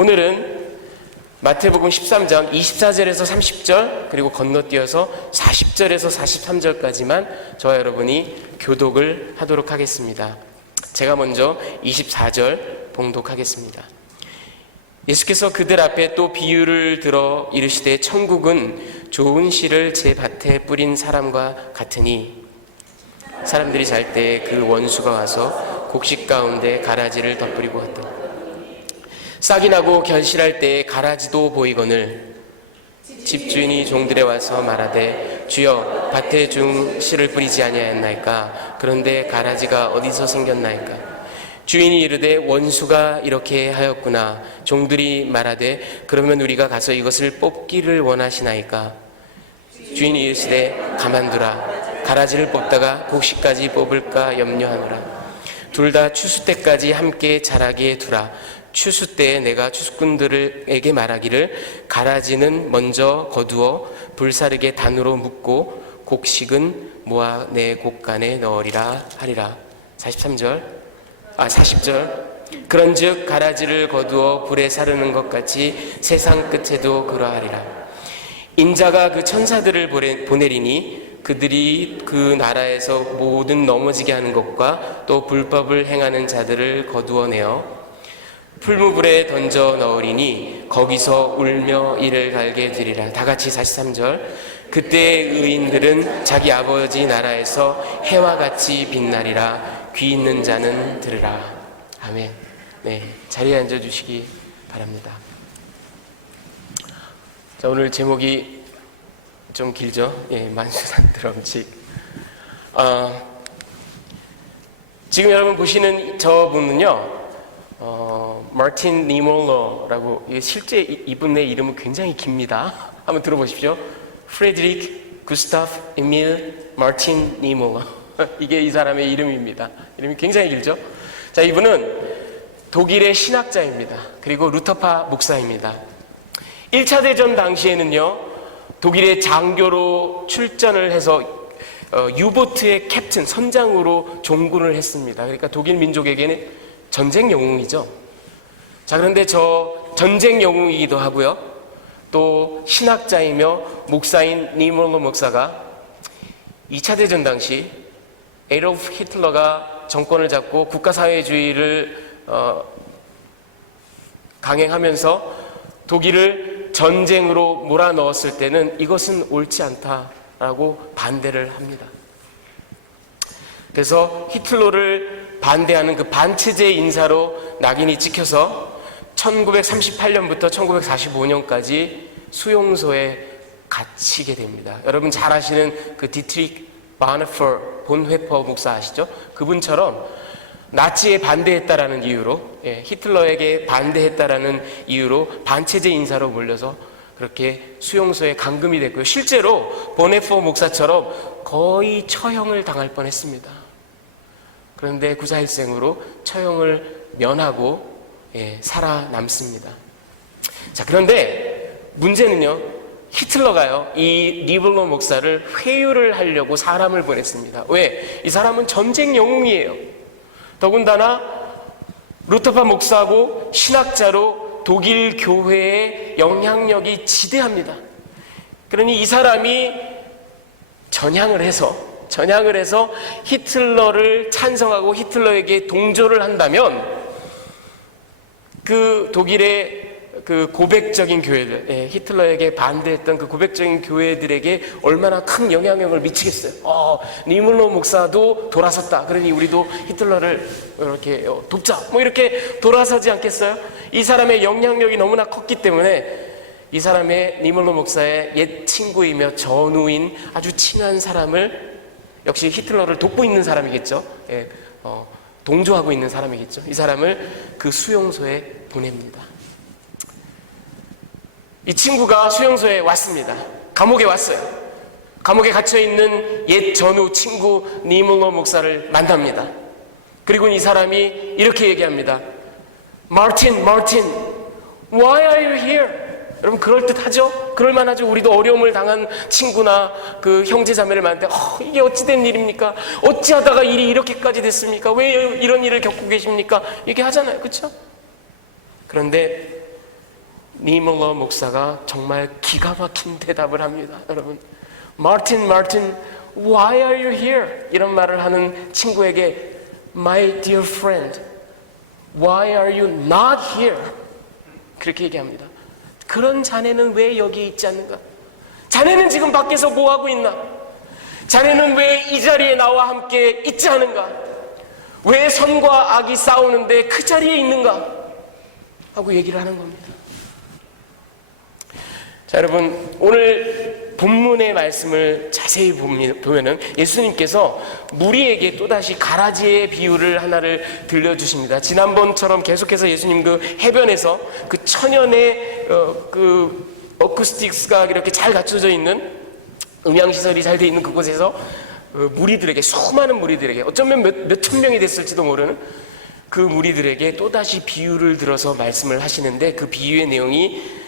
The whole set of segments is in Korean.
오늘은 마태복음 13장 24절에서 30절 그리고 건너뛰어서 40절에서 43절까지만 저와 여러분이 교독을 하도록 하겠습니다. 제가 먼저 24절 봉독하겠습니다. 예수께서 그들 앞에 또 비유를 들어 이르시되 천국은 좋은 씨를 제 밭에 뿌린 사람과 같으니 사람들이 잘 때 그 원수가 와서 곡식 가운데 가라지를 덧뿌리고 왔다. 싹이 나고 결실할 때에 가라지도 보이거늘 집주인이 종들에 와서 말하되 주여 밭에 좀 씨를 뿌리지 아니하였나이까? 그런데 가라지가 어디서 생겼나이까? 주인이 이르되 원수가 이렇게 하였구나. 종들이 말하되 그러면 우리가 가서 이것을 뽑기를 원하시나이까? 주인이 이르시되 가만두라. 가라지를 뽑다가 곡식까지 뽑을까 염려하노라. 둘 다 추수 때까지 함께 자라게 두라. 추수 때에 내가 추수꾼들에게 말하기를 가라지는 먼저 거두어 불사르게 단으로 묶고 곡식은 모아 내 곡간에 넣으리라 하리라. 40절 그런즉 가라지를 거두어 불에 사르는 것 같이 세상 끝에도 그러하리라. 인자가 그 천사들을 보내리니 그들이 그 나라에서 모든 넘어지게 하는 것과 또 불법을 행하는 자들을 거두어내어 풀무불에 던져 넣으리니 거기서 울며 이를 갈게 되리라. 다 같이 43절 그때 의인들은 자기 아버지 나라에서 해와 같이 빛나리라. 귀 있는 자는 들으라. 아멘. 네, 자리에 앉아주시기 바랍니다. 자, 오늘 제목이 좀 길죠? 예, 만수산 드럼칙. 지금 여러분 보시는 저분은요, 마틴 니몰러라고, 실제 이분의 이름은 굉장히 깁니다. 한번 들어보십시오. 프레드리크 구스타프 에밀 마틴 니몰러. 이게 이 사람의 이름입니다. 이름이 굉장히 길죠? 자, 이분은 독일의 신학자입니다. 그리고 루터파 목사입니다. 1차 대전 당시에는요, 독일의 장교로 출전을 해서 유보트의 캡틴, 선장으로 종군을 했습니다. 그러니까 독일 민족에게는 전쟁 영웅이죠. 자, 그런데 저 전쟁 영웅이기도 하고요, 또 신학자이며 목사인 니몰러 목사가 2차 대전 당시 에돌프 히틀러가 정권을 잡고 국가사회주의를 강행하면서 독일을 전쟁으로 몰아넣었을 때는 이것은 옳지 않다라고 반대를 합니다. 그래서 히틀러를 반대하는 그 반체제 인사로 낙인이 찍혀서 1938년부터 1945년까지 수용소에 갇히게 됩니다. 여러분 잘 아시는 그 디트리히 본회퍼 목사 아시죠? 그분처럼 나치에 반대했다라는 이유로, 히틀러에게 반대했다라는 이유로 반체제 인사로 몰려서 그렇게 수용소에 감금이 됐고요. 실제로 본회퍼 목사처럼 거의 처형을 당할 뻔했습니다. 그런데 구사일생으로 처형을 면하고 살아남습니다. 자, 그런데 문제는요, 히틀러가요, 이 니몰러 목사를 회유를 하려고 사람을 보냈습니다. 왜? 이 사람은 전쟁 영웅이에요. 더군다나 루터파 목사고 신학자로 독일 교회의 영향력이 지대합니다. 그러니 이 사람이 전향을 해서 히틀러를 찬성하고 히틀러에게 동조를 한다면 그 독일의 그 고백적인 교회들, 히틀러에게 반대했던 그 고백적인 교회들에게 얼마나 큰 영향력을 미치겠어요. 니몰러 목사도 돌아섰다. 그러니 우리도 히틀러를 이렇게 돕자. 뭐 이렇게 돌아서지 않겠어요? 이 사람의 영향력이 너무나 컸기 때문에 이 사람의 니몰러 목사의 옛 친구이며 전우인 아주 친한 사람을, 역시 히틀러를 돕고 있는 사람이겠죠. 동조하고 있는 사람이겠죠. 이 사람을 그 수용소에 보냅니다. 이 친구가 수용소에 왔습니다. 감옥에 왔어요. 감옥에 gat혀있는 옛 전우 친구 니몰러 목사를 만납니다. 그리고 이 사람이 이렇게 얘기합니다. Martin, why are you here? 여러분 그럴듯하죠? 그럴만하죠? 우리도 어려움을 당한 친구나 그 형제자매를 만날 때 이게 어찌된 일입니까? 어찌하다가 일이 이렇게까지 됐습니까? 왜 이런 일을 겪고 계십니까? 얘기하잖아요. 그렇죠? 그런데 니멀러 목사가 정말 기가 막힌 대답을 합니다. 여러분, 마틴, why are you here? 이런 말을 하는 친구에게 My dear friend, why are you not here? 그렇게 얘기합니다. 그런 자네는 왜 여기 있지 않는가? 자네는 지금 밖에서 뭐하고 있나? 자네는 왜 이 자리에 나와 함께 있지 않은가? 왜 선과 악이 싸우는데 그 자리에 있는가? 하고 얘기를 하는 겁니다. 자, 여러분, 오늘 본문의 말씀을 자세히 보면은 예수님께서 무리에게 또다시 가라지의 비유를 하나를 들려주십니다. 지난번처럼 계속해서 예수님 그 해변에서 그 천연의 그 어쿠스틱스가 이렇게 잘 갖춰져 있는 음향시설이 잘 돼 있는 그곳에서 무리들에게, 수많은 무리들에게, 어쩌면 몇천 명이 됐을지도 모르는 그 무리들에게 또다시 비유를 들어서 말씀을 하시는데, 그 비유의 내용이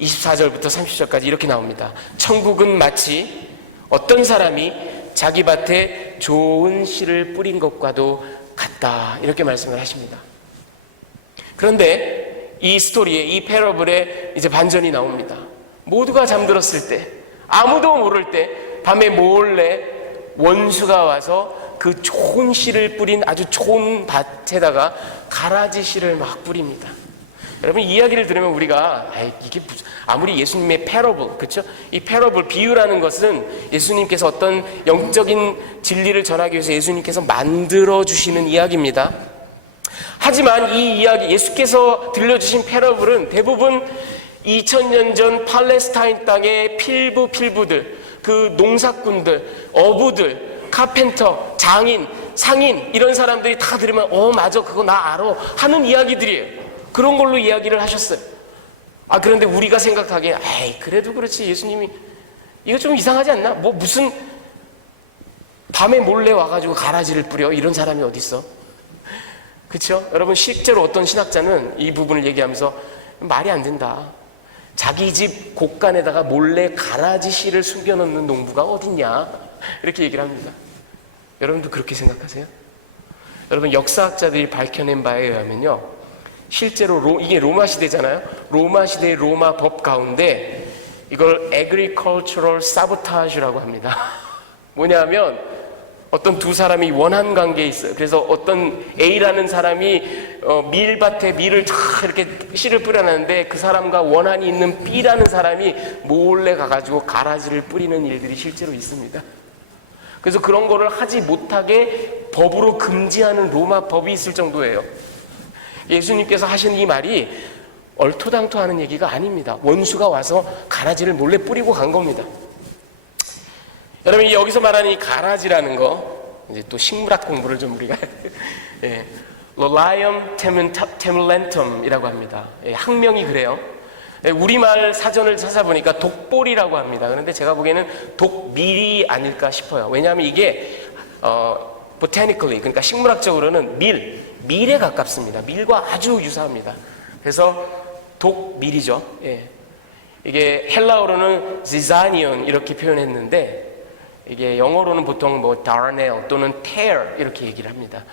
24절부터 30절까지 이렇게 나옵니다. 천국은 마치 어떤 사람이 자기 밭에 좋은 씨를 뿌린 것과도 같다, 이렇게 말씀을 하십니다. 그런데 이 스토리에, 이 패러블에 이제 반전이 나옵니다. 모두가 잠들었을 때, 아무도 모를 때 밤에 몰래 원수가 와서 그 좋은 씨를 뿌린 아주 좋은 밭에다가 가라지 씨를 막 뿌립니다. 여러분, 이 이야기를 들으면 우리가 이게 아무리 예수님의 패러블, 그렇죠? 이 패러블, 비유라는 것은 예수님께서 어떤 영적인 진리를 전하기 위해서 예수님께서 만들어 주시는 이야기입니다. 하지만 이 이야기, 예수께서 들려주신 패러블은 대부분 2000년 전 팔레스타인 땅의 필부들, 그 농사꾼들, 어부들, 카펜터, 장인, 상인, 이런 사람들이 다 들으면 맞아, 그거 나 알아 하는 이야기들이에요. 그런 걸로 이야기를 하셨어요. 그런데 우리가 생각하기에 그래도 그렇지, 예수님이 이거 좀 이상하지 않나? 뭐 무슨 밤에 몰래 와가지고 가라지를 뿌려, 이런 사람이 어디 있어? 그렇죠? 여러분, 실제로 어떤 신학자는 이 부분을 얘기하면서 말이 안 된다, 자기 집 곡간에다가 몰래 가라지 씨를 숨겨놓는 농부가 어딨냐, 이렇게 얘기를 합니다. 여러분도 그렇게 생각하세요? 여러분, 역사학자들이 밝혀낸 바에 의하면요, 실제로 이게 로마 시대잖아요. 로마 시대의 로마 법 가운데 이걸 agricultural sabotage라고 합니다. 뭐냐면 어떤 두 사람이 원한 관계에 있어요. 그래서 어떤 A라는 사람이 밀밭에 밀을 다 이렇게 씨를 뿌려놨는데, 그 사람과 원한이 있는 B라는 사람이 몰래 가가지고 가라지를 뿌리는 일들이 실제로 있습니다. 그래서 그런 거를 하지 못하게 법으로 금지하는 로마 법이 있을 정도예요. 예수님께서 하신 이 말이 얼토당토하는 얘기가 아닙니다. 원수가 와서 가라지를 몰래 뿌리고 간 겁니다. 여러분, 여기서 말하는 이 가라지라는 거, 이제 또 식물학 공부를 좀 우리가 Lolium temulentum이라고 합니다. 학명이 그래요. 우리말 사전을 찾아보니까 독보리라고 합니다. 그런데 제가 보기에는 독밀이 아닐까 싶어요. 왜냐하면 이게 botanically, 그러니까 식물학적으로는 밀에 가깝습니다. 밀과 아주 유사합니다. 그래서 독밀이죠. 이게 헬라어로는 zizanion 이렇게 표현했는데, 이게 영어로는 보통 뭐 darnel 또는 tear 이렇게 얘기를 합니다.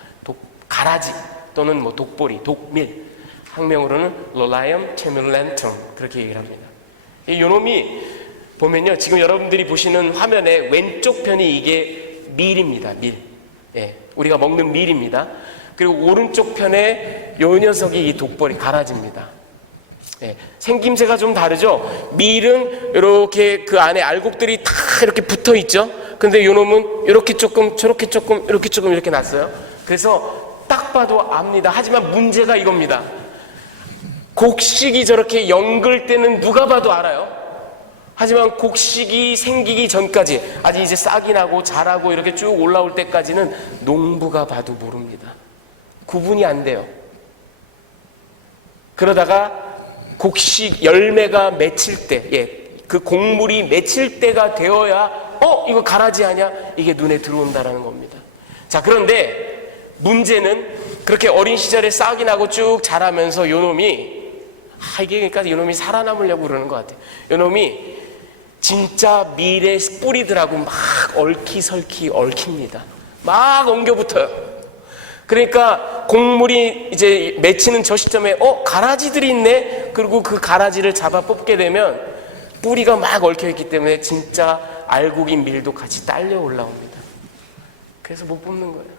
가라지 또는 뭐 독보리, 독밀. 학명으로는 Lolium temulentum 그렇게 얘기를 합니다. 이 요놈이 보면요, 지금 여러분들이 보시는 화면의 왼쪽 편이 이게 밀입니다. 밀. 우리가 먹는 밀입니다. 그리고 오른쪽 편에 요 녀석이 이 독보리, 가라지입니다. 생김새가 좀 다르죠? 밀은 이렇게 그 안에 알곡들이 다 이렇게 붙어 있죠? 근데 요 놈은 이렇게 조금, 저렇게 조금, 이렇게 조금 이렇게 났어요. 그래서 딱 봐도 압니다. 하지만 문제가 이겁니다. 곡식이 저렇게 연글 때는 누가 봐도 알아요. 하지만 곡식이 생기기 전까지, 아직 이제 싹이 나고 자라고 이렇게 쭉 올라올 때까지는 농부가 봐도 모릅니다. 구분이 안 돼요. 그러다가 곡식 열매가 맺힐 때, 그 곡물이 맺힐 때가 되어야 이거 가라지 아니야? 이게 눈에 들어온다라는 겁니다. 자, 그런데 문제는 그렇게 어린 시절에 싹이 나고 쭉 자라면서 요놈이 이게 그러니까 요놈이 살아남으려고 그러는 것 같아요. 요놈이 진짜 밀의 뿌리들하고 막 얽히설키 얽힙니다. 막 엉겨붙어요. 그러니까 곡물이 이제 맺히는 저 시점에 가라지들이 있네? 그리고 그 가라지를 잡아 뽑게 되면 뿌리가 막 얽혀있기 때문에 진짜 알곡인 밀도 같이 딸려 올라옵니다. 그래서 못 뽑는 거예요.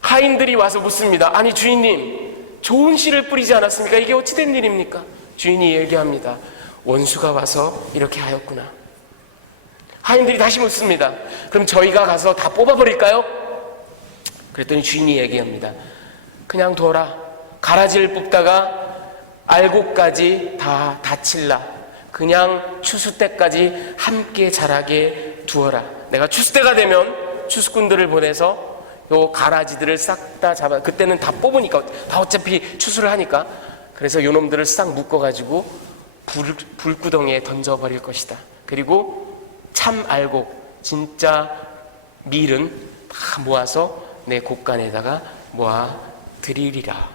하인들이 와서 묻습니다. 아니 주인님, 좋은 씨를 뿌리지 않았습니까? 이게 어찌 된 일입니까? 주인이 얘기합니다. 원수가 와서 이렇게 하였구나. 하인들이 다시 묻습니다. 그럼 저희가 가서 다 뽑아버릴까요? 그랬더니 주인이 얘기합니다. 그냥 둬라. 가라지를 뽑다가 알곡까지 다 다칠라. 그냥 추수 때까지 함께 자라게 두어라. 내가 추수 때가 되면 추수꾼들을 보내서 요 가라지들을 싹 다 잡아, 그때는 다 뽑으니까, 다 어차피 추수를 하니까, 그래서 요 놈들을 싹 묶어가지고 불구덩이에 던져버릴 것이다. 그리고 참 알곡, 진짜 밀은 다 모아서 내 곡간에다가 모아 드리리라.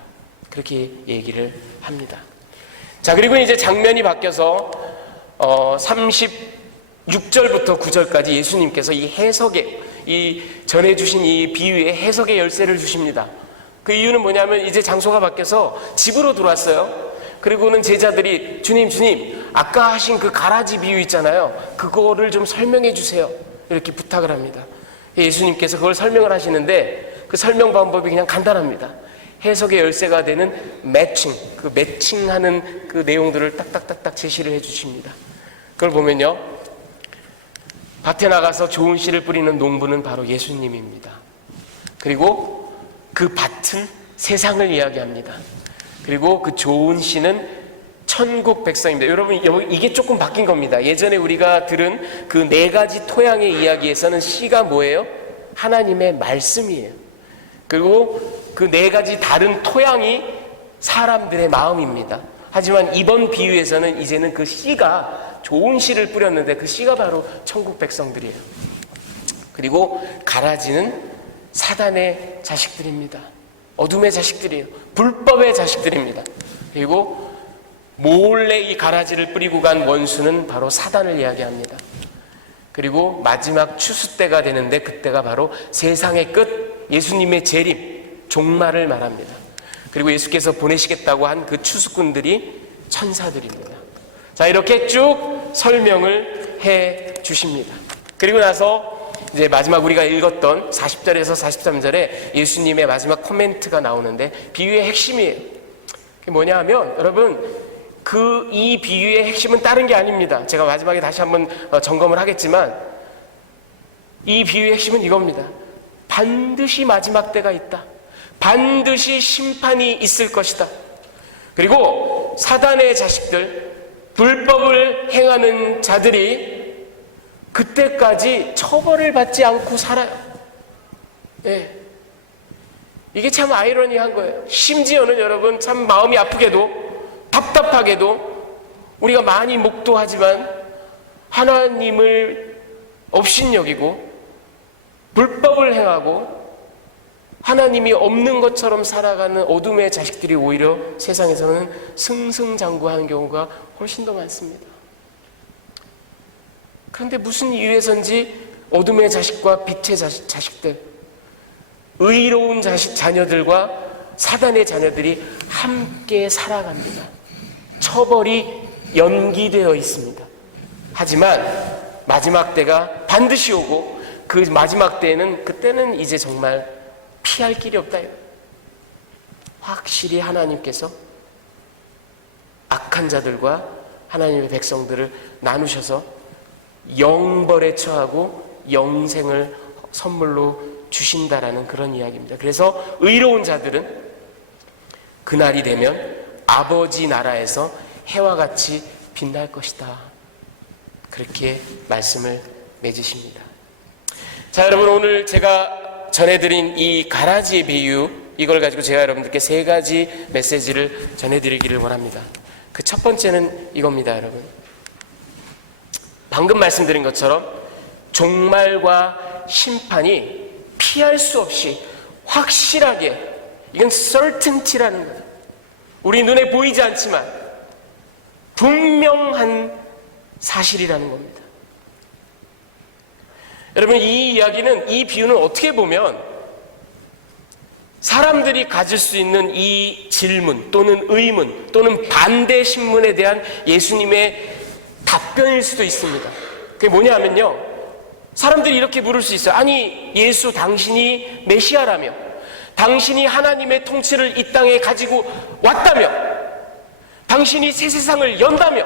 그렇게 얘기를 합니다. 자, 그리고 이제 장면이 바뀌어서 36절부터 9절까지 예수님께서 이 해석에, 이 전해주신 이 비유의 해석의 열쇠를 주십니다. 그 이유는 뭐냐면 이제 장소가 바뀌어서 집으로 들어왔어요. 그리고는 제자들이 주님 아까 하신 그 가라지 비유 있잖아요. 그거를 좀 설명해 주세요. 이렇게 부탁을 합니다. 예수님께서 그걸 설명을 하시는데 그 설명 방법이 그냥 간단합니다. 해석의 열쇠가 되는 매칭, 그 매칭하는 그 내용들을 딱딱딱딱 제시를 해 주십니다. 그걸 보면요, 밭에 나가서 좋은 씨를 뿌리는 농부는 바로 예수님입니다. 그리고 그 밭은 세상을 이야기합니다. 그리고 그 좋은 씨는 천국 백성입니다. 여러분, 이게 조금 바뀐 겁니다. 예전에 우리가 들은 그 4가지 토양의 이야기에서는 씨가 뭐예요? 하나님의 말씀이에요. 그리고 그 4가지 다른 토양이 사람들의 마음입니다. 하지만 이번 비유에서는 이제는 그 씨가 좋은 씨를 뿌렸는데 그 씨가 바로 천국 백성들이에요. 그리고 가라지는 사단의 자식들입니다. 어둠의 자식들이에요. 불법의 자식들입니다. 그리고 몰래 이 가라지를 뿌리고 간 원수는 바로 사단을 이야기합니다. 그리고 마지막 추수 때가 되는데 그때가 바로 세상의 끝, 예수님의 재림, 종말을 말합니다. 그리고 예수께서 보내시겠다고 한 그 추수꾼들이 천사들입니다. 자, 이렇게 쭉 설명을 해 주십니다. 그리고 나서 이제 마지막 우리가 읽었던 40절에서 43절에 예수님의 마지막 코멘트가 나오는데 비유의 핵심이에요. 그게 뭐냐 하면, 여러분, 이 비유의 핵심은 다른 게 아닙니다. 제가 마지막에 다시 한번 점검을 하겠지만 이 비유의 핵심은 이겁니다. 반드시 마지막 때가 있다. 반드시 심판이 있을 것이다. 그리고 사단의 자식들, 불법을 행하는 자들이 그때까지 처벌을 받지 않고 살아요. 네. 이게 참 아이러니한 거예요. 심지어는 여러분, 참 마음이 아프게도 답답하게도 우리가 많이 목도하지만 하나님을 업신여기고 불법을 행하고 하나님이 없는 것처럼 살아가는 어둠의 자식들이 오히려 세상에서는 승승장구하는 경우가 훨씬 더 많습니다. 그런데 무슨 이유에선지 어둠의 자식과 빛의 자식들, 의로운 자녀들과 사단의 자녀들이 함께 살아갑니다. 처벌이 연기되어 있습니다. 하지만 마지막 때가 반드시 오고 그 마지막 때에는, 그때는 이제 정말 피할 길이 없다. 확실히 하나님께서 악한 자들과 하나님의 백성들을 나누셔서 영벌에 처하고 영생을 선물로 주신다라는 그런 이야기입니다. 그래서 의로운 자들은 그날이 되면 아버지 나라에서 해와 같이 빛날 것이다. 그렇게 말씀을 맺으십니다. 자, 여러분, 오늘 제가 전해드린 이 가라지의 비유, 이걸 가지고 제가 여러분들께 3가지 메시지를 전해드리기를 원합니다. 그 첫 번째는 이겁니다, 여러분. 방금 말씀드린 것처럼 종말과 심판이 피할 수 없이 확실하게, 이건 certainty라는 거예요. 우리 눈에 보이지 않지만 분명한 사실이라는 겁니다. 여러분, 이 이야기는, 이 비유는 어떻게 보면 사람들이 가질 수 있는 이 질문 또는 의문 또는 반대 신문에 대한 예수님의 답변일 수도 있습니다. 그게 뭐냐면요, 사람들이 이렇게 물을 수 있어요. 아니, 예수 당신이 메시아라며, 당신이 하나님의 통치를 이 땅에 가지고 왔다며, 당신이 새 세상을 연다며,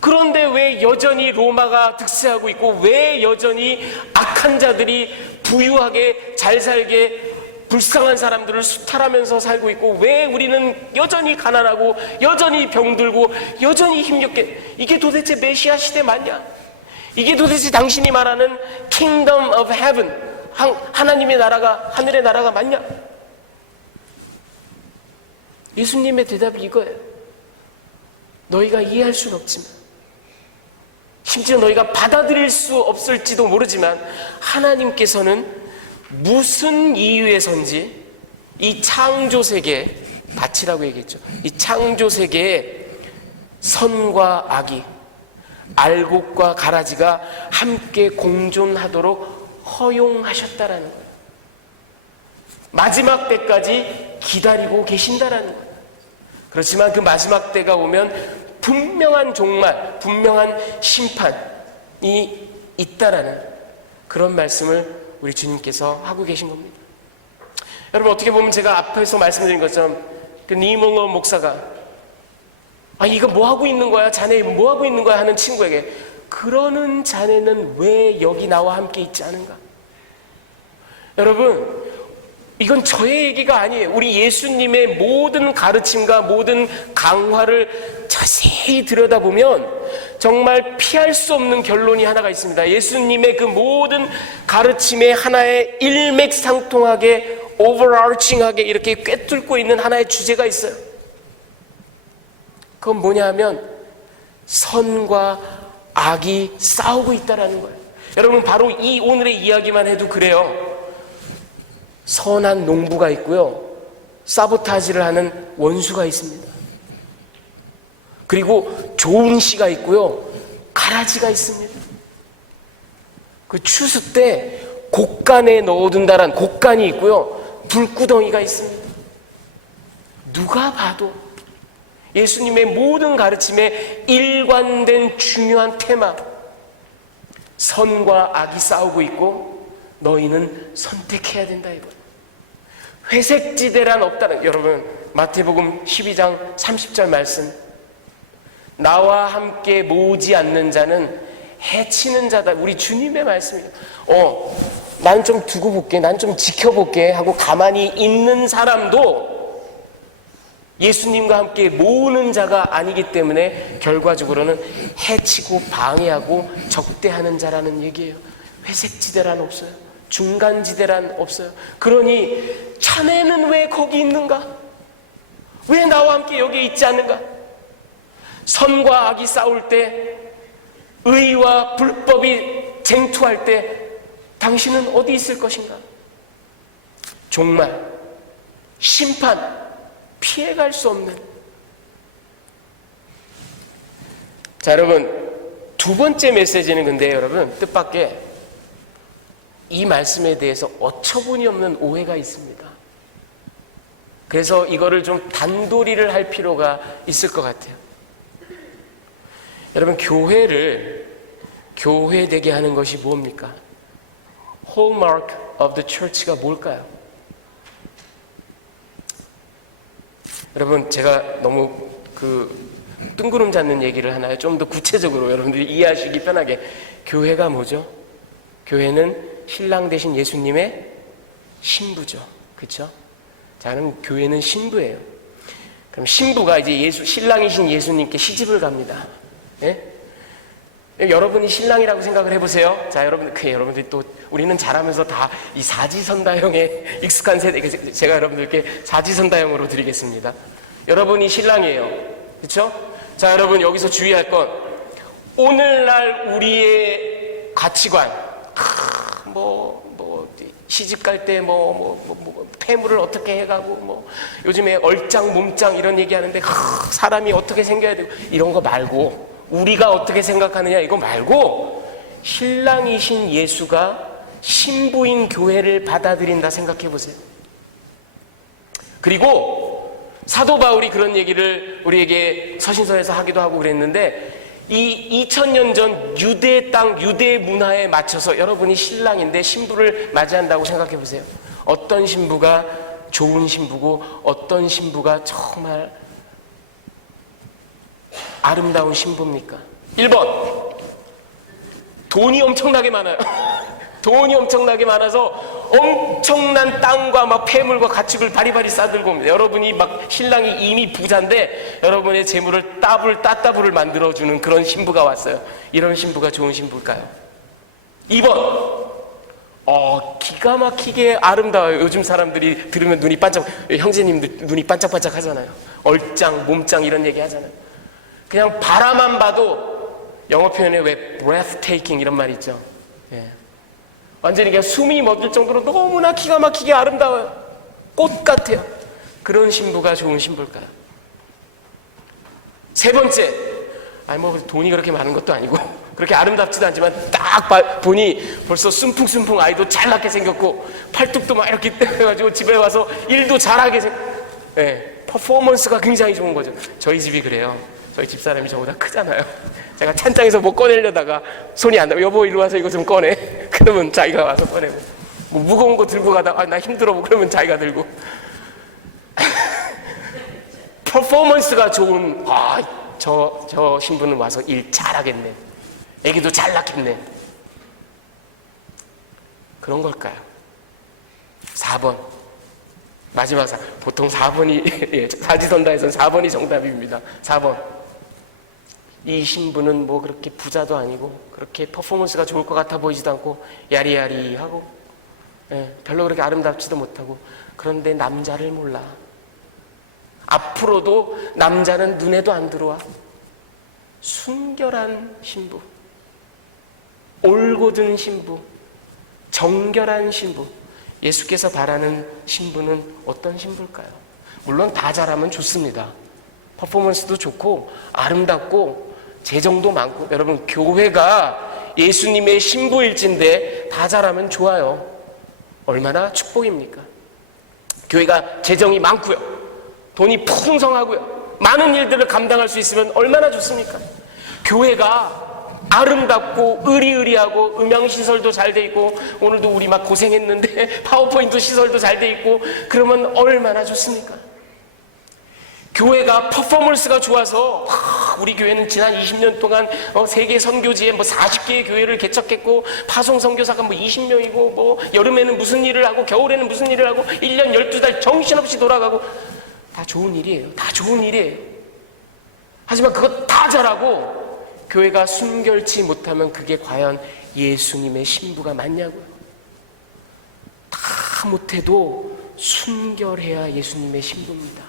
그런데 왜 여전히 로마가 득세하고 있고, 왜 여전히 악한 자들이 부유하게 잘 살게 불쌍한 사람들을 수탈하면서 살고 있고, 왜 우리는 여전히 가난하고 여전히 병들고 여전히 힘겹게, 이게 도대체 메시아 시대 맞냐? 이게 도대체 당신이 말하는 Kingdom of Heaven, 하나님의 나라가, 하늘의 나라가 맞냐? 예수님의 대답이 이거예요. 너희가 이해할 수는 없지만, 심지어 너희가 받아들일 수 없을지도 모르지만, 하나님께서는 무슨 이유에선지 이 창조세계, 밭이라고 얘기했죠. 이 창조세계에 선과 악이, 알곡과 가라지가 함께 공존하도록 허용하셨다라는 거예요. 마지막 때까지 기다리고 계신다라는 거예요. 그렇지만 그 마지막 때가 오면 분명한 종말, 분명한 심판이 있다라는 그런 말씀을 우리 주님께서 하고 계신 겁니다. 여러분, 어떻게 보면 제가 앞에서 말씀드린 것처럼 그 니몰로 목사가 이거 뭐 하고 있는 거야? 자네 뭐 하고 있는 거야? 하는 친구에게, 그러는 자네는 왜 여기 나와 함께 있지 않은가? 여러분, 이건 저의 얘기가 아니에요. 우리 예수님의 모든 가르침과 모든 강화를 자세히 들여다보면 정말 피할 수 없는 결론이 하나가 있습니다. 예수님의 그 모든 가르침에 하나의 일맥상통하게, 오버아칭하게 이렇게 꿰뚫고 있는 하나의 주제가 있어요. 그건 뭐냐 하면 선과 악이 싸우고 있다는 거예요. 여러분, 바로 이 오늘의 이야기만 해도 그래요. 선한 농부가 있고요, 사보타지를 하는 원수가 있습니다. 그리고 좋은 씨가 있고요, 가라지가 있습니다. 그 추수 때 곡간에 넣어둔다란 곡간이 있고요, 불구덩이가 있습니다. 누가 봐도 예수님의 모든 가르침에 일관된 중요한 테마, 선과 악이 싸우고 있고 너희는 선택해야 된다, 이거. 회색지대란 없다는, 여러분, 마태복음 12장 30절 말씀, 나와 함께 모으지 않는 자는 해치는 자다. 우리 주님의 말씀이에요. 난 좀 두고 볼게, 난 좀 지켜볼게 하고 가만히 있는 사람도 예수님과 함께 모으는 자가 아니기 때문에 결과적으로는 해치고 방해하고 적대하는 자라는 얘기예요. 회색지대란 없어요. 중간지대란 없어요. 그러니 자네는 왜 거기 있는가? 왜 나와 함께 여기 있지 않는가? 선과 악이 싸울 때, 의와 불법이 쟁투할 때 당신은 어디 있을 것인가? 종말, 심판, 피해갈 수 없는. 자, 여러분, 두 번째 메시지는 근데 여러분, 뜻밖의 이 말씀에 대해서 어처구니 없는 오해가 있습니다. 그래서 이거를 좀 단도리를 할 필요가 있을 것 같아요. 여러분, 교회를 교회되게 하는 것이 뭡니까? Hallmark of the Church가 뭘까요? 여러분, 제가 너무 뜬구름 잡는 얘기를 하나요? 좀 더 구체적으로 여러분들이 이해하시기 편하게. 교회가 뭐죠? 교회는 신랑 되신 예수님의 신부죠. 그렇죠? 자, 그럼 교회는 신부예요. 그럼 신부가 이제 신랑이신 예수님께 시집을 갑니다. 예? 여러분이 신랑이라고 생각을 해보세요. 자, 여러분들이 또 우리는 자라면서 다 이 사지선다형에 익숙한 세대, 제가 여러분들께 사지선다형으로 드리겠습니다. 여러분이 신랑이에요. 그렇죠? 자, 여러분, 여기서 주의할 건, 오늘날 우리의 가치관, 시집 갈 때 폐물을 어떻게 해가고 요즘에 얼짱 몸짱 이런 얘기하는데 사람이 어떻게 생겨야 되고 이런 거 말고, 우리가 어떻게 생각하느냐 이거 말고, 신랑이신 예수가 신부인 교회를 받아들인다 생각해 보세요. 그리고 사도 바울이 그런 얘기를 우리에게 서신서에서 하기도 하고 그랬는데, 이 2000년 전 유대 땅, 유대 문화에 맞춰서 여러분이 신랑인데 신부를 맞이한다고 생각해 보세요. 어떤 신부가 좋은 신부고 어떤 신부가 정말 아름다운 신부입니까? 1번, 돈이 엄청나게 많아요. 돈이 엄청나게 많아서 엄청난 땅과 막 폐물과 가축을 바리바리 싸들고 옵니다. 여러분이 막 신랑이 이미 부자인데 여러분의 재물을 따따블을 만들어주는 그런 신부가 왔어요. 이런 신부가 좋은 신부일까요? 2번, 기가 막히게 아름다워요. 요즘 사람들이 들으면 눈이 반짝, 형제님들 눈이 반짝반짝 하잖아요. 얼짱, 몸짱 이런 얘기 하잖아요. 그냥 바라만 봐도 영어 표현에 왜 breathtaking 이런 말 있죠. 예. 완전히 그냥 숨이 멎을 정도로 너무나 기가 막히게 아름다워요. 꽃 같아요. 그런 신부가 좋은 신부일까요? 세 번째, 돈이 그렇게 많은 것도 아니고 그렇게 아름답지도 않지만 딱 보니 벌써 순풍순풍 아이도 잘나게 생겼고 팔뚝도 막 이렇게 해가지고 집에 와서 일도 잘하게 퍼포먼스가 굉장히 좋은 거죠. 저희 집이 그래요. 저희 집사람이 저보다 크잖아요. 제가 찬장에서 뭐 꺼내려다가 손이 안 나고, 여보 이리 와서 이거 좀 꺼내. 그러면 자기가 와서 꺼내고, 뭐 무거운 거 들고 가다가 나 힘들어 그러면 자기가 들고. 퍼포먼스가 좋은, 저 신부는 와서 일 잘하겠네. 애기도 잘 낳겠네. 그런 걸까요? 4번, 마지막 보통 4번이 사지선다에서는 4번이 정답입니다. 4번, 이 신부는 뭐 그렇게 부자도 아니고 그렇게 퍼포먼스가 좋을 것 같아 보이지도 않고 야리야리하고 별로 그렇게 아름답지도 못하고, 그런데 남자를 몰라. 앞으로도 남자는 눈에도 안 들어와. 순결한 신부, 올곧은 신부, 정결한 신부. 예수께서 바라는 신부는 어떤 신부일까요? 물론 다 잘하면 좋습니다. 퍼포먼스도 좋고 아름답고 재정도 많고, 여러분 교회가 예수님의 신부일진데 다 잘하면 좋아요. 얼마나 축복입니까? 교회가 재정이 많고요, 돈이 풍성하고요, 많은 일들을 감당할 수 있으면 얼마나 좋습니까? 교회가 아름답고 의리의리하고 음향시설도 잘 돼 있고, 오늘도 우리 막 고생했는데 파워포인트 시설도 잘 돼 있고, 그러면 얼마나 좋습니까? 교회가 퍼포먼스가 좋아서 우리 교회는 지난 20년 동안 세계 선교지에 40개의 교회를 개척했고, 파송 선교사가 20명이고, 뭐 여름에는 무슨 일을 하고 겨울에는 무슨 일을 하고 1년 12달 정신없이 돌아가고, 다 좋은 일이에요. 다 좋은 일이에요. 하지만 그거 다 잘하고 교회가 순결치 못하면 그게 과연 예수님의 신부가 맞냐고요. 다 못해도 순결해야 예수님의 신부입니다.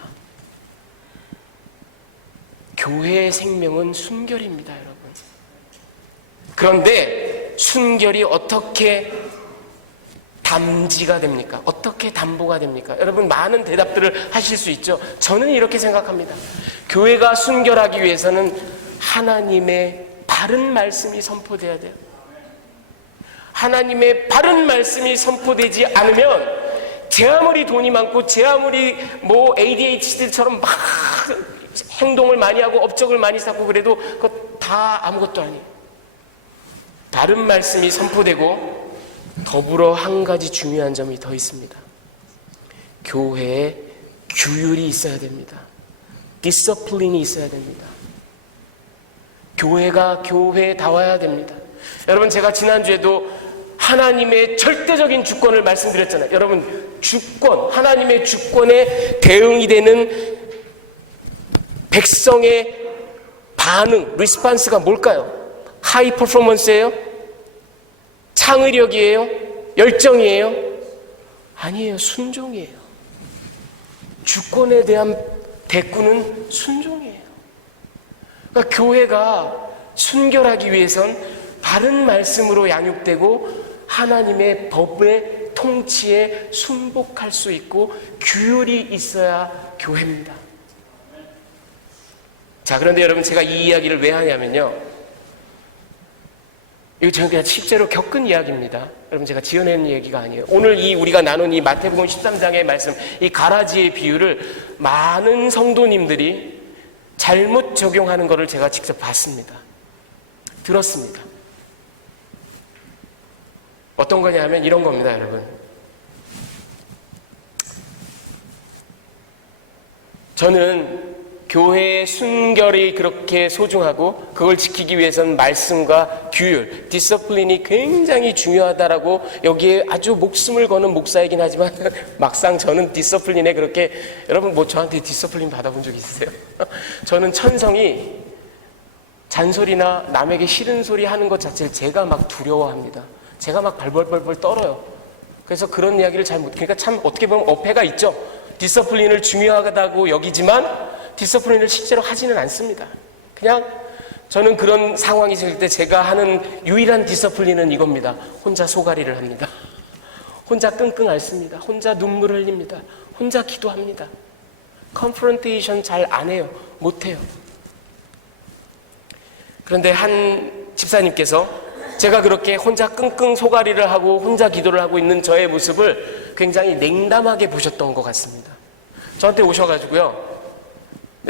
교회의 생명은 순결입니다, 여러분. 그런데 순결이 어떻게 담지가 됩니까? 어떻게 담보가 됩니까? 여러분 많은 대답들을 하실 수 있죠. 저는 이렇게 생각합니다. 교회가 순결하기 위해서는 하나님의 바른 말씀이 선포돼야 돼요. 하나님의 바른 말씀이 선포되지 않으면 제 아무리 돈이 많고 제 아무리 뭐 ADHD처럼 막 행동을 많이 하고 업적을 많이 쌓고 그래도 그거 다 아무것도 아니에요. 바른 말씀이 선포되고 더불어 한 가지 중요한 점이 더 있습니다. 교회에 규율이 있어야 됩니다. 디서플린이 있어야 됩니다. 교회가 교회다워야 됩니다. 여러분 제가 지난주에도 하나님의 절대적인 주권을 말씀드렸잖아요. 여러분 주권, 하나님의 주권에 대응이 되는 백성의 반응, 리스판스가 뭘까요? 하이 퍼포먼스예요? 창의력이에요? 열정이에요? 아니에요. 순종이에요. 주권에 대한 대꾸는 순종이에요. 그러니까 교회가 순결하기 위해선 바른 말씀으로 양육되고 하나님의 법의 통치에 순복할 수 있고 규율이 있어야 교회입니다. 자, 그런데 여러분 제가 이 이야기를 왜 하냐면요, 이거 저는 그냥 실제로 겪은 이야기입니다. 여러분, 제가 지어낸 얘기가 아니에요. 오늘 우리가 나눈 이 마태복음 13장의 말씀, 이 가라지의 비유를 많은 성도님들이 잘못 적용하는 것을 제가 직접 봤습니다. 들었습니다. 어떤 거냐면 이런 겁니다, 여러분. 저는 교회의 순결이 그렇게 소중하고 그걸 지키기 위해서는 말씀과 규율, 디서플린이 굉장히 중요하다라고 여기에 아주 목숨을 거는 목사이긴 하지만 막상 저는 디서플린에 그렇게, 여러분 뭐 저한테 디서플린 받아본 적 있으세요? 저는 천성이 잔소리나 남에게 싫은 소리 하는 것 자체를 제가 막 두려워합니다. 제가 막 벌벌벌 떨어요. 그래서 그런 이야기를 잘 못, 그러니까 참 어떻게 보면 어폐가 있죠. 디서플린을 중요하다고 여기지만 디서플린을 실제로 하지는 않습니다. 그냥 저는 그런 상황이 생길 때 제가 하는 유일한 디서플린은 이겁니다. 혼자 소가리를 합니다. 혼자 끙끙 앓습니다. 혼자 눈물을 흘립니다. 혼자 기도합니다. 컨프런테이션 잘 안 해요. 못 해요. 그런데 한 집사님께서 제가 그렇게 혼자 끙끙 소가리를 하고 혼자 기도를 하고 있는 저의 모습을 굉장히 냉담하게 보셨던 것 같습니다. 저한테 오셔가지고요,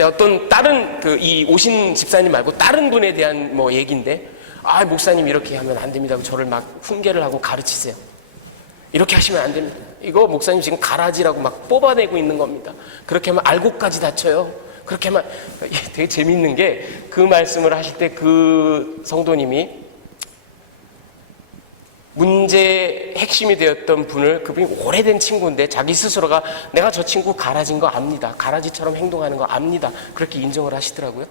어떤 다른 이 오신 집사님 말고 다른 분에 대한 뭐 얘기인데, 아 목사님 이렇게 하면 안 됩니다. 저를 막 훈계를 하고 가르치세요. 이렇게 하시면 안 됩니다. 이거 목사님 지금 가라지라고 막 뽑아내고 있는 겁니다. 그렇게 하면 알고까지 다쳐요. 그렇게 하면, 되게 재밌는 게 그 말씀을 하실 때 그 성도님이 문제의 핵심이 되었던 분을, 그분이 오래된 친구인데 자기 스스로가 내가 저 친구 가라지인 거 압니다. 가라지처럼 행동하는 거 압니다. 그렇게 인정을 하시더라고요.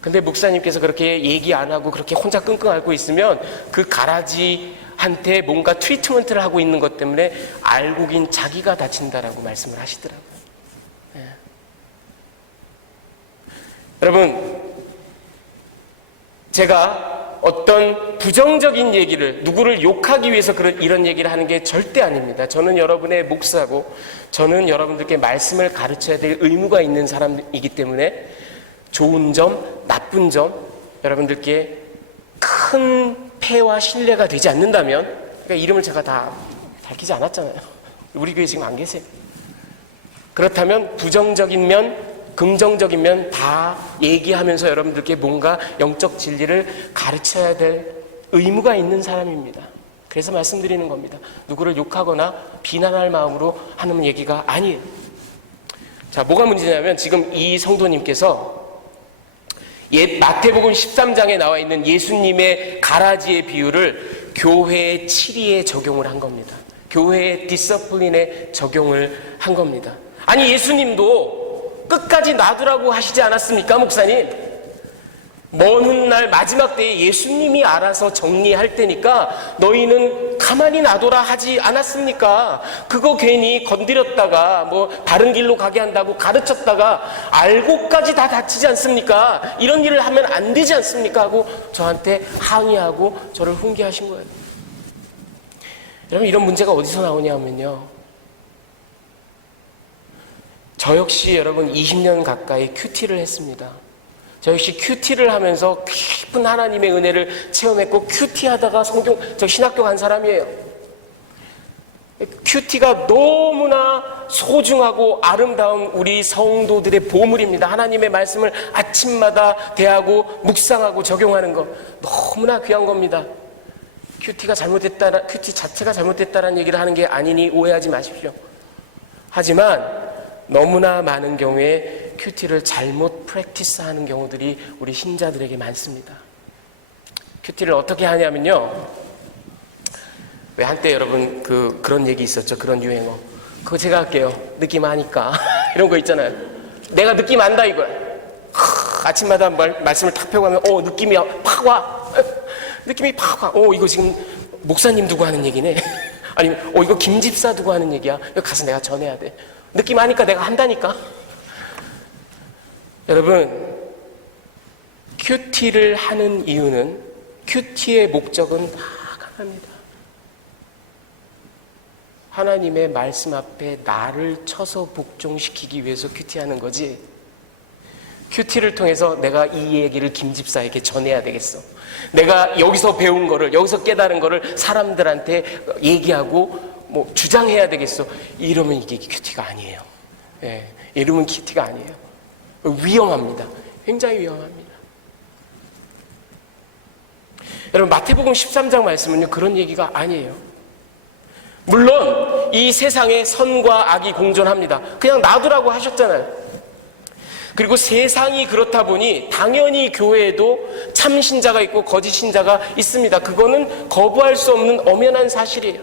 근데 목사님께서 그렇게 얘기 안 하고 그렇게 혼자 끙끙 앓고 있으면 그 가라지한테 뭔가 트리트먼트를 하고 있는 것 때문에 알고 긴 자기가 다친다라고 말씀을 하시더라고요. 네. 여러분, 제가 어떤 부정적인 얘기를, 누구를 욕하기 위해서 이런 얘기를 하는 게 절대 아닙니다. 저는 여러분의 목사고 저는 여러분들께 말씀을 가르쳐야 될 의무가 있는 사람이기 때문에 좋은 점, 나쁜 점 여러분들께 큰 폐와 신뢰가 되지 않는다면, 그러니까 이름을 제가 다 밝히지 않았잖아요. 우리 교회 지금 안 계세요. 그렇다면 부정적인 면, 긍정적인 면 다 얘기하면서 여러분들께 뭔가 영적 진리를 가르쳐야 될 의무가 있는 사람입니다. 그래서 말씀드리는 겁니다. 누구를 욕하거나 비난할 마음으로 하는 얘기가 아니에요. 자, 뭐가 문제냐면 지금 이 성도님께서 마태복음 13장에 나와 있는 예수님의 가라지의 비유를 교회의 치리에 적용을 한 겁니다. 교회의 디서플린에 적용을 한 겁니다. 아니, 예수님도 끝까지 놔두라고 하시지 않았습니까, 목사님? 먼 훗날 마지막 때에 예수님이 알아서 정리할 테니까 너희는 가만히 놔둬라 하지 않았습니까? 그거 괜히 건드렸다가 뭐 다른 길로 가게 한다고 가르쳤다가 알고까지 다 다치지 않습니까? 이런 일을 하면 안 되지 않습니까? 하고 저한테 항의하고 저를 훈계하신 거예요. 여러분, 이런 문제가 어디서 나오냐면요, 저 역시 여러분 20년 가까이 큐티를 했습니다. 저 역시 큐티를 하면서 깊은 하나님의 은혜를 체험했고, 큐티하다가 저 신학교 간 사람이에요. 큐티가 너무나 소중하고 아름다운 우리 성도들의 보물입니다. 하나님의 말씀을 아침마다 대하고 묵상하고 적용하는 것 너무나 귀한 겁니다. 큐티 자체가 잘못됐다는 얘기를 하는 게 아니니 오해하지 마십시오. 하지만 너무나 많은 경우에 큐티를 잘못 프랙티스하는 경우들이 우리 신자들에게 많습니다. 큐티를 어떻게 하냐면요, 왜 한때 여러분 그런 얘기 있었죠. 그런 유행어. 그거 제가 할게요. 느낌 아니까. 이런 거 있잖아요. 내가 느낌 안다 이거야. 아침마다 말씀을 탁 펴고 하면 느낌이 팍 와. 느낌이 팍 와. 이거 지금 목사님 두고 하는 얘기네. 아니면 이거 김집사 두고 하는 얘기야. 이거 가서 내가 전해야 돼. 느낌 아니까 내가 한다니까. 여러분, 큐티를 하는 이유는, 큐티의 목적은 다 하나입니다. 하나님의 말씀 앞에 나를 쳐서 복종시키기 위해서 큐티하는 거지, 큐티를 통해서 내가 이 얘기를 김 집사에게 전해야 되겠어. 내가 여기서 배운 거를, 여기서 깨달은 거를 사람들한테 얘기하고 뭐 주장해야 되겠어. 이러면 이게 큐티가 아니에요. 예, 이러면 큐티가 아니에요. 위험합니다. 굉장히 위험합니다. 여러분, 마태복음 13장 말씀은요, 그런 얘기가 아니에요. 물론 이 세상에 선과 악이 공존합니다. 그냥 놔두라고 하셨잖아요. 그리고 세상이 그렇다 보니 당연히 교회에도 참 신자가 있고 거짓 신자가 있습니다. 그거는 거부할 수 없는 엄연한 사실이에요.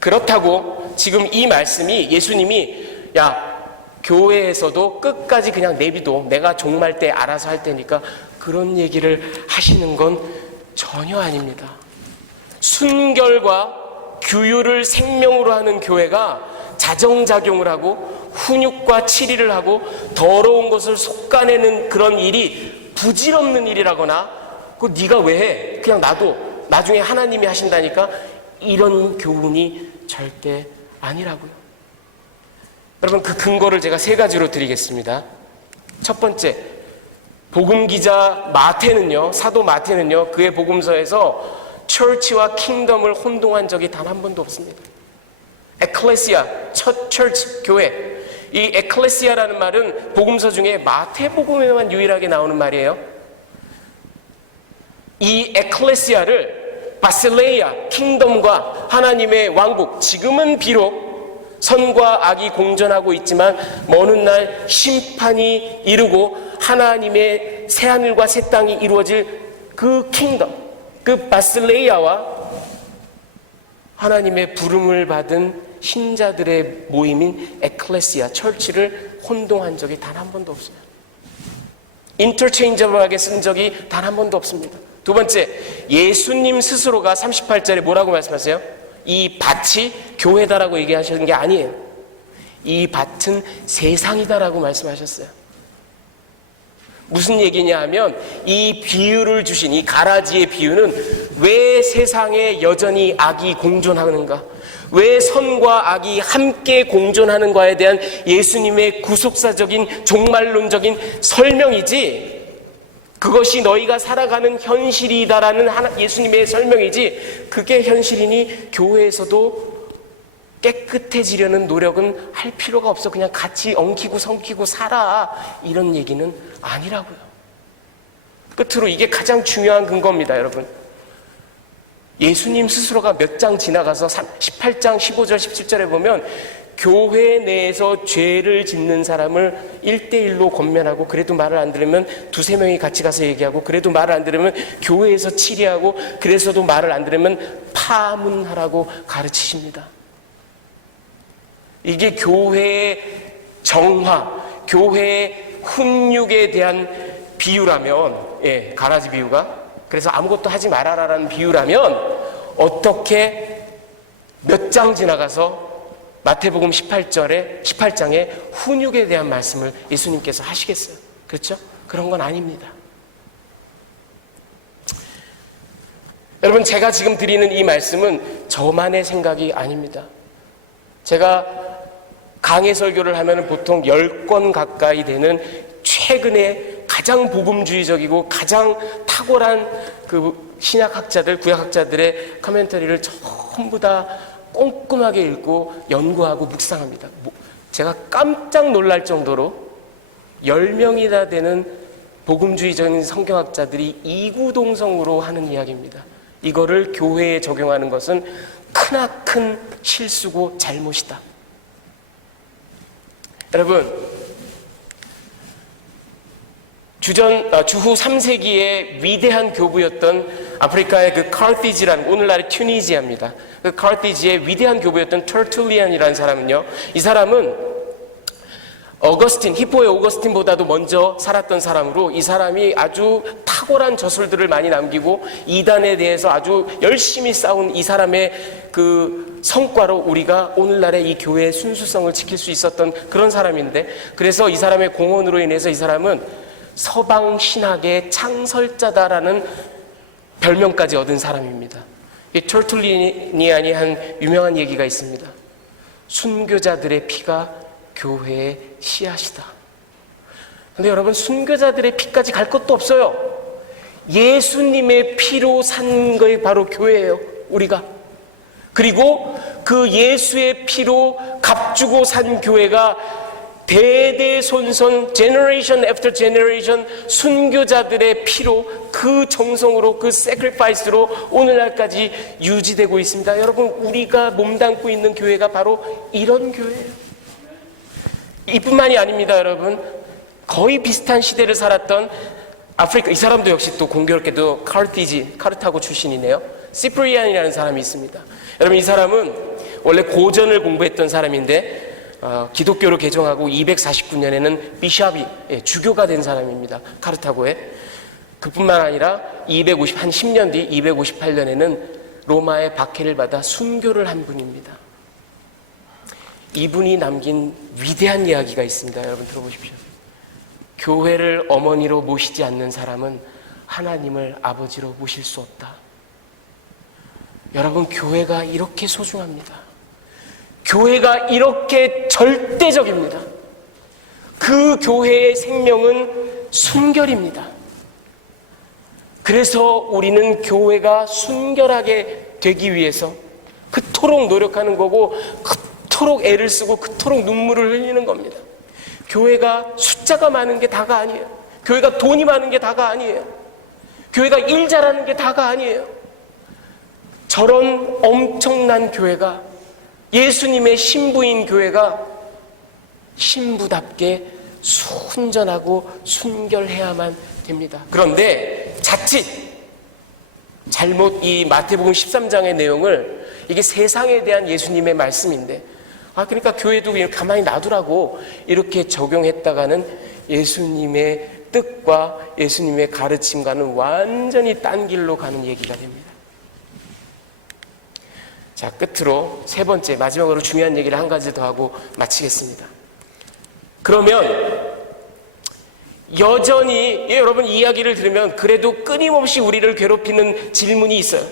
그렇다고 지금 이 말씀이 예수님이 야, 교회에서도 끝까지 그냥 내비둬, 내가 종말 때 알아서 할 테니까, 그런 얘기를 하시는 건 전혀 아닙니다. 순결과 규율을 생명으로 하는 교회가 자정작용을 하고 훈육과 치리를 하고 더러운 것을 솎아내는 그런 일이 부질없는 일이라거나, 그거 네가 왜 해? 그냥 놔둬, 나중에 하나님이 하신다니까, 이런 교훈이 절대 아니라고요. 여러분, 그 근거를 제가 세 가지로 드리겠습니다. 첫 번째, 복음기자 마태는요, 사도 마태는요, 그의 복음서에서 처치와 킹덤을 혼동한 적이 단 한 번도 없습니다. 에클레시아, 처치, 교회. 이 에클레시아라는 말은 복음서 중에 마태복음에만 유일하게 나오는 말이에요. 이 에클레시아를 바실레이아, 킹덤과 하나님의 왕국, 지금은 비록 선과 악이 공존하고 있지만 먼 훗날 심판이 이루고 하나님의 새하늘과 새 땅이 이루어질 그 킹덤, 그 바실레이아와 하나님의 부름을 받은 신자들의 모임인 에클레시아, 처치를 혼동한 적이 단 한 번도 없어요. 인터체인저블하게 쓴 적이 단 한 번도 없습니다. 두 번째, 예수님 스스로가 38절에 뭐라고 말씀하세요? 이 밭이 교회다라고 얘기하시는 게 아니에요. 이 밭은 세상이다라고 말씀하셨어요. 무슨 얘기냐 하면, 이 비유를 주신 이 가라지의 비유는 왜 세상에 여전히 악이 공존하는가, 왜 선과 악이 함께 공존하는가에 대한 예수님의 구속사적인 종말론적인 설명이지, 그것이 너희가 살아가는 현실이다라는 예수님의 설명이지, 그게 현실이니 교회에서도 깨끗해지려는 노력은 할 필요가 없어, 그냥 같이 엉키고 성키고 살아, 이런 얘기는 아니라고요. 끝으로 이게 가장 중요한 근거입니다. 여러분, 예수님 스스로가 몇 장 지나가서 18장 15절 17절에 보면 교회 내에서 죄를 짓는 사람을 1대1로 권면하고, 그래도 말을 안 들으면 두세 명이 같이 가서 얘기하고, 그래도 말을 안 들으면 교회에서 치리하고, 그래서도 말을 안 들으면 파문하라고 가르치십니다. 이게 교회의 정화, 교회의 훈육에 대한 비유라면, 예, 가라지 비유가, 그래서 아무것도 하지 말아라라는 비유라면, 어떻게 몇 장 지나가서 마태복음 18장에 훈육에 대한 말씀을 예수님께서 하시겠어요? 그렇죠? 그런 건 아닙니다. 여러분, 제가 지금 드리는 이 말씀은 저만의 생각이 아닙니다. 제가 강해 설교를 하면 보통 10권 가까이 되는 최근에 가장 복음주의적이고 가장 탁월한 그 신약학자들, 구약학자들의 커멘터리를 전부 다 꼼꼼하게 읽고 연구하고 묵상합니다. 제가 깜짝 놀랄 정도로 10명이나 되는 복음주의적인 성경학자들이 이구동성으로 하는 이야기입니다. 이거를 교회에 적용하는 것은 크나큰 실수고 잘못이다. 여러분, 주후 3세기의 위대한 교부였던 아프리카의 그 카르티지라는, 오늘날의 튜니지아입니다. 그 카르티지의 위대한 교부였던 터툴리안이라는 사람은요, 이 사람은 히포의 오거스틴보다도 먼저 살았던 사람으로, 이 사람이 아주 탁월한 저술들을 많이 남기고 이단에 대해서 아주 열심히 싸운 이 사람의 그 성과로 우리가 오늘날의 이 교회의 순수성을 지킬 수 있었던 그런 사람인데, 그래서 이 사람의 공헌으로 인해서 이 사람은 서방 신학의 창설자다라는 별명까지 얻은 사람입니다. 이 터툴리안이 한 유명한 얘기가 있습니다. 순교자들의 피가 교회의 씨앗이다. 근데 여러분, 순교자들의 피까지 갈 것도 없어요. 예수님의 피로 산 거에 바로 교회예요, 우리가. 그리고 그 예수의 피로 값주고 산 교회가 대대손손 generation after generation 순교자들의 피로, 그 정성으로, 그 sacrifice로 오늘날까지 유지되고 있습니다. 여러분, 우리가 몸담고 있는 교회가 바로 이런 교회예요. 이뿐만이 아닙니다. 여러분, 거의 비슷한 시대를 살았던 아프리카, 이 사람도 역시 또 공교롭게도 카르타고 출신이네요. 시프리안이라는 사람이 있습니다. 여러분, 이 사람은 원래 고전을 공부했던 사람인데 기독교로 개종하고 249년에는 비샵이, 주교가 된 사람입니다. 카르타고에. 그뿐만 아니라 한 10년 뒤 258년에는 로마의 박해를 받아 순교를 한 분입니다. 이분이 남긴 위대한 이야기가 있습니다. 여러분, 들어보십시오. 교회를 어머니로 모시지 않는 사람은 하나님을 아버지로 모실 수 없다. 여러분, 교회가 이렇게 소중합니다. 교회가 이렇게 절대적입니다. 그 교회의 생명은 순결입니다. 그래서 우리는 교회가 순결하게 되기 위해서 그토록 노력하는 거고, 그토록 애를 쓰고 그토록 눈물을 흘리는 겁니다. 교회가 숫자가 많은 게 다가 아니에요. 교회가 돈이 많은 게 다가 아니에요. 교회가 일 잘하는 게 다가 아니에요. 저런 엄청난 교회가, 예수님의 신부인 교회가 신부답게 순전하고 순결해야만 됩니다. 그런데 자칫 잘못 이 마태복음 13장의 내용을, 이게 세상에 대한 예수님의 말씀인데, 그러니까 교회도 그냥 가만히 놔두라고 이렇게 적용했다가는 예수님의 뜻과 예수님의 가르침과는 완전히 딴 길로 가는 얘기가 됩니다. 자, 끝으로 세 번째, 마지막으로 중요한 얘기를 한 가지 더 하고 마치겠습니다. 그러면 여전히, 여러분, 이 이야기를 들으면 그래도 끊임없이 우리를 괴롭히는 질문이 있어요.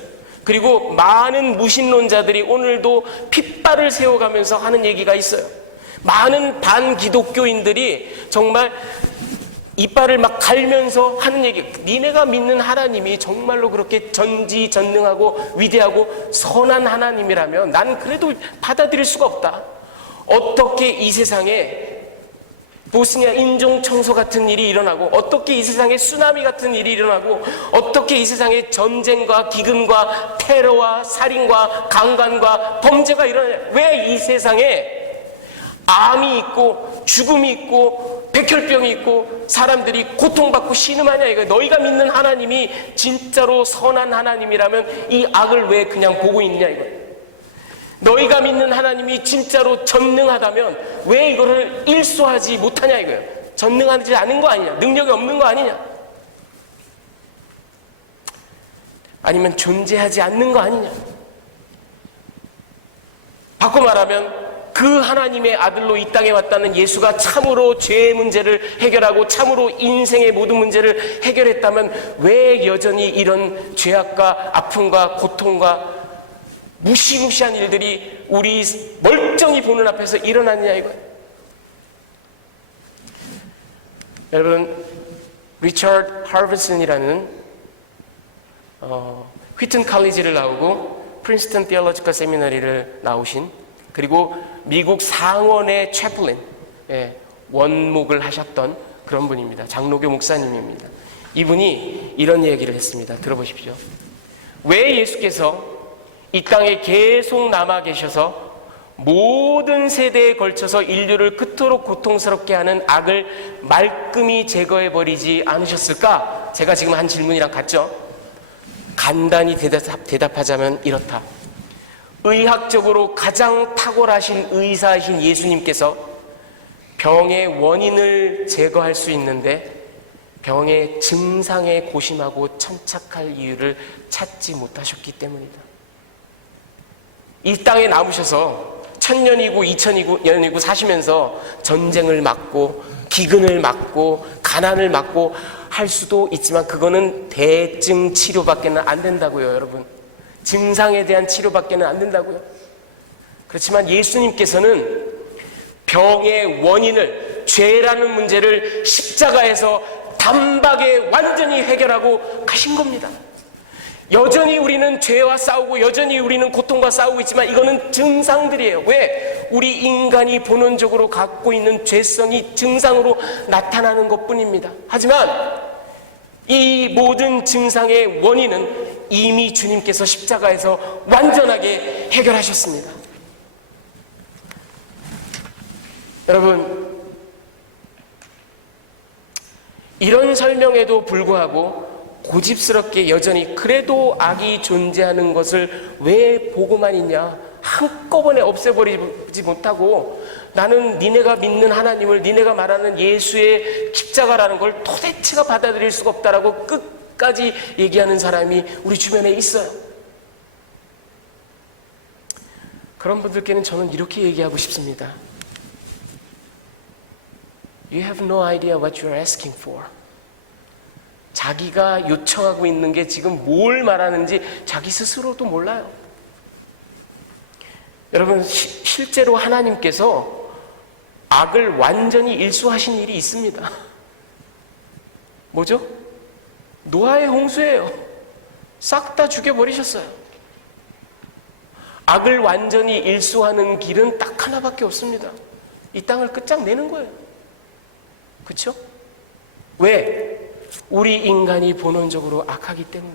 그리고 많은 무신론자들이 오늘도 핏발을 세워가면서 하는 얘기가 있어요. 많은 반기독교인들이 정말 이빨을 막 갈면서 하는 얘기, 니네가 믿는 하나님이 정말로 그렇게 전지전능하고 위대하고 선한 하나님이라면 난 그래도 받아들일 수가 없다. 어떻게 이 세상에 보스니아 인종 청소 같은 일이 일어나고, 어떻게 이 세상에 쓰나미 같은 일이 일어나고, 어떻게 이 세상에 전쟁과 기근과 테러와 살인과 강간과 범죄가 일어나냐. 왜 이 세상에 암이 있고 죽음이 있고 백혈병이 있고 사람들이 고통받고 신음하냐 이거야. 너희가 믿는 하나님이 진짜로 선한 하나님이라면 이 악을 왜 그냥 보고 있냐 이거야. 너희가 믿는 하나님이 진짜로 전능하다면 왜 이거를 일소하지 못하냐 이거예요. 전능하지 않은 거 아니냐, 능력이 없는 거 아니냐, 아니면 존재하지 않는 거 아니냐. 바꿔 말하면 그 하나님의 아들로 이 땅에 왔다는 예수가 참으로 죄의 문제를 해결하고 참으로 인생의 모든 문제를 해결했다면 왜 여전히 이런 죄악과 아픔과 고통과 무시무시한 일들이 우리 멀쩡히 보는 앞에서 일어났냐 이거예요. 여러분, 리처드 하버슨이라는 휘튼 칼리지를 나오고 프린스턴 티올로지컬 세미너리를 나오신, 그리고 미국 상원의 채플린, 원목을 하셨던 그런 분입니다. 장로교 목사님입니다. 이분이 이런 얘기를 했습니다. 들어보십시오. 왜 예수께서 이 땅에 계속 남아 계셔서 모든 세대에 걸쳐서 인류를 그토록 고통스럽게 하는 악을 말끔히 제거해버리지 않으셨을까? 제가 지금 한 질문이랑 같죠? 간단히 대답하자면 이렇다. 의학적으로 가장 탁월하신 의사이신 예수님께서 병의 원인을 제거할 수 있는데 병의 증상에 고심하고 천착할 이유를 찾지 못하셨기 때문이다. 이 땅에 남으셔서 1000년이고 2000년이고 사시면서 전쟁을 막고 기근을 막고 가난을 막고 할 수도 있지만 그거는 대증 치료밖에는 안 된다고요, 여러분. 증상에 대한 치료밖에는 안 된다고요. 그렇지만 예수님께서는 병의 원인을, 죄라는 문제를 십자가에서 단박에 완전히 해결하고 가신 겁니다. 여전히 우리는 죄와 싸우고 여전히 우리는 고통과 싸우고 있지만 이거는 증상들이에요. 왜? 우리 인간이 본원적으로 갖고 있는 죄성이 증상으로 나타나는 것뿐입니다. 하지만 이 모든 증상의 원인은 이미 주님께서 십자가에서 완전하게 해결하셨습니다. 여러분, 이런 설명에도 불구하고 고집스럽게 여전히 그래도 악이 존재하는 것을 왜 보고만 있냐, 한꺼번에 없애버리지 못하고 나는 니네가 믿는 하나님을, 니네가 말하는 예수의 십자가라는 걸 도대체가 받아들일 수가 없다라고 끝까지 얘기하는 사람이 우리 주변에 있어요. 그런 분들께는 저는 이렇게 얘기하고 싶습니다. You have no idea what you are asking for. 자기가 요청하고 있는 게 지금 뭘 말하는지 자기 스스로도 몰라요. 여러분, 실제로 하나님께서 악을 완전히 일수하신 일이 있습니다. 뭐죠? 노아의 홍수예요. 싹 다 죽여버리셨어요. 악을 완전히 일수하는 길은 딱 하나밖에 없습니다. 이 땅을 끝장내는 거예요. 그렇죠? 왜? 우리 인간이 본원적으로 악하기 때문에,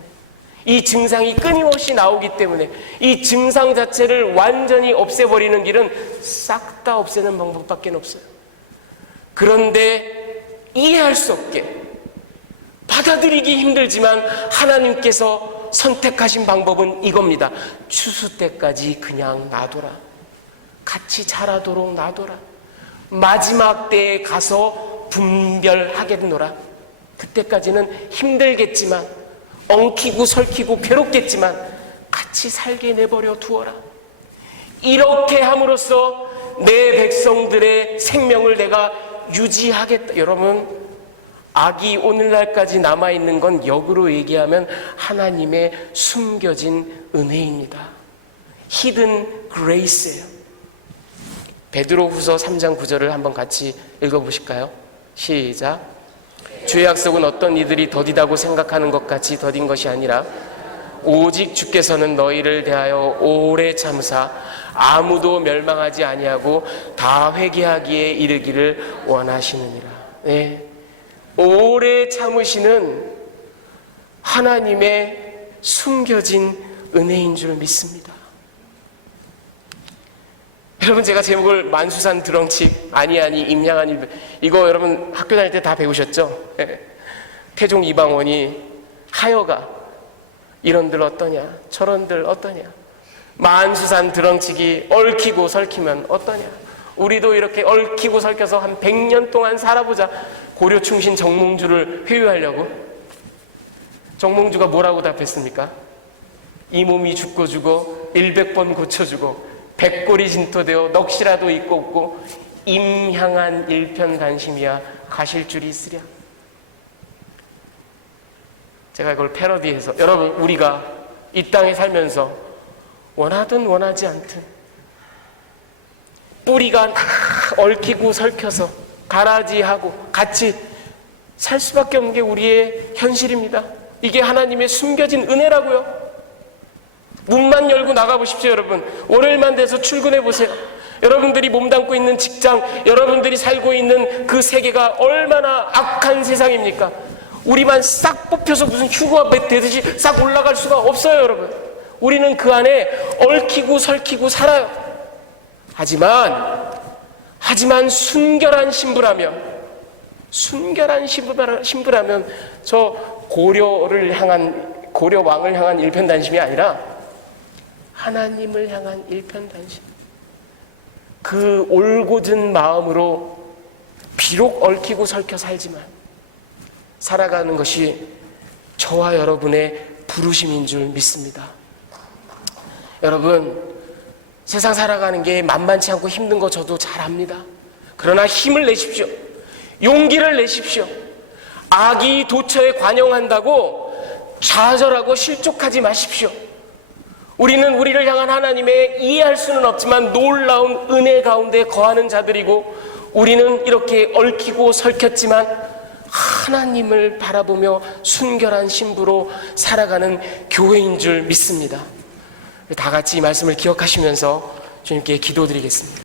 이 증상이 끊임없이 나오기 때문에, 이 증상 자체를 완전히 없애버리는 길은 싹 다 없애는 방법밖에 없어요. 그런데 이해할 수 없게, 받아들이기 힘들지만 하나님께서 선택하신 방법은 이겁니다. 추수 때까지 그냥 놔둬라. 같이 자라도록 놔둬라. 마지막 때에 가서 분별하겠노라. 그때까지는 힘들겠지만, 엉키고 설키고 괴롭겠지만 같이 살게 내버려 두어라. 이렇게 함으로써 내 백성들의 생명을 내가 유지하겠다. 여러분, 악이 오늘날까지 남아있는 건 역으로 얘기하면 하나님의 숨겨진 은혜입니다. Hidden Grace예요. 베드로후서 3장 9절을 한번 같이 읽어보실까요? 시작. 주의 약속은 어떤 이들이 더디다고 생각하는 것 같이 더딘 것이 아니라 오직 주께서는 너희를 대하여 오래 참으사 아무도 멸망하지 아니하고 다 회개하기에 이르기를 원하시느니라. 네. 오래 참으시는 하나님의 숨겨진 은혜인 줄 믿습니다. 여러분, 제가 제목을 만수산 드렁칩 아니 임양아니, 이거 여러분 학교 다닐 때 다 배우셨죠? 태종 이방원이 하여가 이런들 어떠냐, 저런들 어떠냐, 만수산 드렁치기 얽히고 설키면 어떠냐, 우리도 이렇게 얽히고 설켜서 한 100년 동안 살아보자. 고려 충신 정몽주를 회유하려고 정몽주가 뭐라고 답했습니까? 이 몸이 죽고 주고 100번 고쳐주고 백골이 진토되어 넋이라도 있고 없고 임향한 일편단심이야 가실 줄이 있으랴. 제가 이걸 패러디해서, 여러분, 우리가 이 땅에 살면서 원하든 원하지 않든 뿌리가 얽히고 설켜서 가라지하고 같이 살 수밖에 없는 게 우리의 현실입니다. 이게 하나님의 숨겨진 은혜라고요. 문만 열고 나가보십시오. 여러분, 월요일만 돼서 출근해보세요. 여러분들이 몸담고 있는 직장, 여러분들이 살고 있는 그 세계가 얼마나 악한 세상입니까? 우리만 싹 뽑혀서 무슨 휴가 되듯이 싹 올라갈 수가 없어요. 여러분, 우리는 그 안에 얽히고 설키고 살아요. 하지만 순결한 신부라면 저 고려 왕을 향한 일편단심이 아니라 하나님을 향한 일편단심. 그 올곧은 마음으로 비록 얽히고 설켜 살지만 살아가는 것이 저와 여러분의 부르심인 줄 믿습니다. 여러분, 세상 살아가는 게 만만치 않고 힘든 거 저도 잘 압니다. 그러나 힘을 내십시오. 용기를 내십시오. 악이 도처에 관영한다고 좌절하고 실족하지 마십시오. 우리는 우리를 향한 하나님의 이해할 수는 없지만 놀라운 은혜 가운데 거하는 자들이고, 우리는 이렇게 얽히고 설켰지만 하나님을 바라보며 순결한 신부로 살아가는 교회인 줄 믿습니다. 다 같이 이 말씀을 기억하시면서 주님께 기도드리겠습니다.